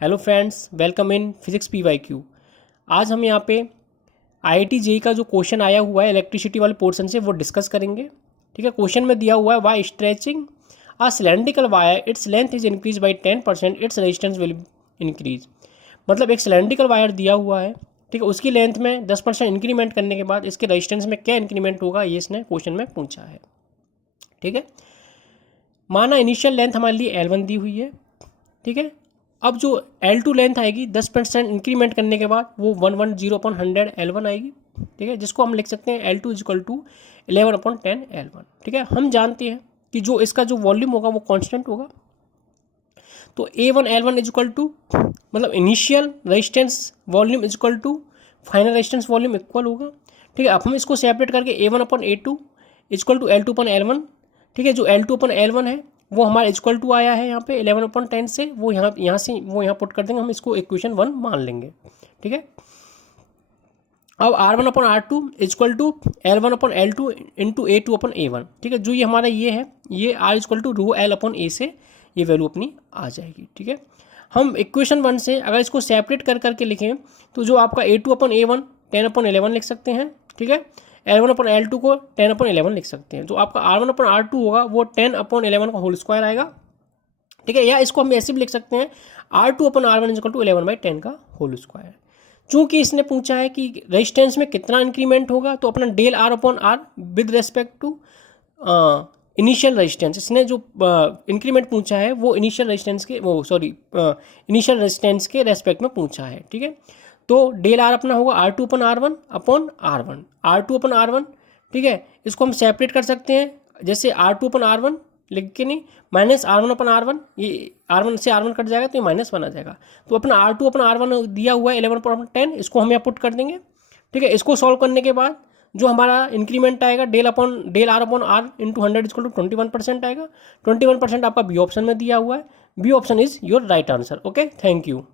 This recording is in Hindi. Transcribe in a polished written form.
Hello friends, welcome in physics PYQ। आज हम यहाँ पे IIT JEE का जो क्वेश्चन आया हुआ है इलेक्ट्रिसिटी वाले पोर्शन से वो डिस्कस करेंगे। ठीक है, क्वेश्चन में दिया हुआ है why stretching a cylindrical wire its length is increase by 10% its resistance will increase. मतलब एक सिलेंड्रिकल वायर दिया हुआ है, ठीक है, उसकी लेंथ में 10% इंक्रीमेंट करने के बाद इसके रेजिस्टेंस में क्या इंक्रीमेंट होगा, ये इसने क्वेश्चन में पूछा है। ठीक है, माना इनिशियल लेंथ हमारे लिए L1 दी हुई है। ठीक है, अब जो L2 लेंथ आएगी 10% इंक्रीमेंट करने के बाद वो 110/100 L1 आएगी। ठीक है, जिसको हम लिख सकते हैं L2 = 11/10 L1। ठीक है, हम जानते हैं कि जो इसका जो वॉल्यूम होगा वो कांस्टेंट होगा, तो A1 L1 = मतलब initial resistance volume = final resistance volume equal होगा। ठीक है, अब हम इसको सेपरेट करके A1/A2 = L2/L1। ठीक है, जो L2/L1 है वो हमारा = आया है यहाँ पे 11/10 से, वो यहाँ से वो यहाँ पुट कर देंगे, हम इसको इक्वेशन 1 मान लेंगे। ठीक है, अब R1/R2 = L1/L2 × A2/A1। ठीक है, जो ये हमारा ये है, ये R = ρL/A से ये वैल्यू अपनी आ जाएगी। ठीक है, हम इक्वेशन 1 से अगर इसको सेपरेट कर करके लिखें तो जो आपका A2/A1 10/11 लिख सकते हैं। ठीक है, L1/L2 को 10/11 लिख सकते हैं। जो आपका R1/R2 होगा वो 10/11 का होल स्क्वायर आएगा। ठीक है, या इसको हम ऐसे भी लिख सकते हैं R2/R1 = 11/10 का होल स्क्वायर। चूंकि इसने पूछा है कि रेजिस्टेंस में कितना इंक्रीमेंट होगा, तो अपना del R/R with respect to initial resistance, इसने जो इंक्रीमेंट पूछा है वो इनिशियल रेजिस्टेंस के इनिशियल रेजिस्टेंस के रेस्पेक्ट में पूछा है। ठीक है, तो del R अपना होगा R2/R1/R1 R2/R1। ठीक है, इसको हम सेपरेट कर सकते हैं, जैसे R2/R1 लिख के नहीं, माइनस R1/R1, ये R1 से R1 कट जाएगा तो ये -1 आ जाएगा। तो अपना R2/R1 दिया हुआ है 11/10, इसको हम यहाँ पुट कर देंगे। ठीक है, इसको सॉल्व करने के बाद जो हमारा इंक्रीमेंट आएगा del R/R × 100 = 21% आएगा। 21% आपका बी ऑप्शन में दिया हुआ है। B option is your right answer. Okay, thank you.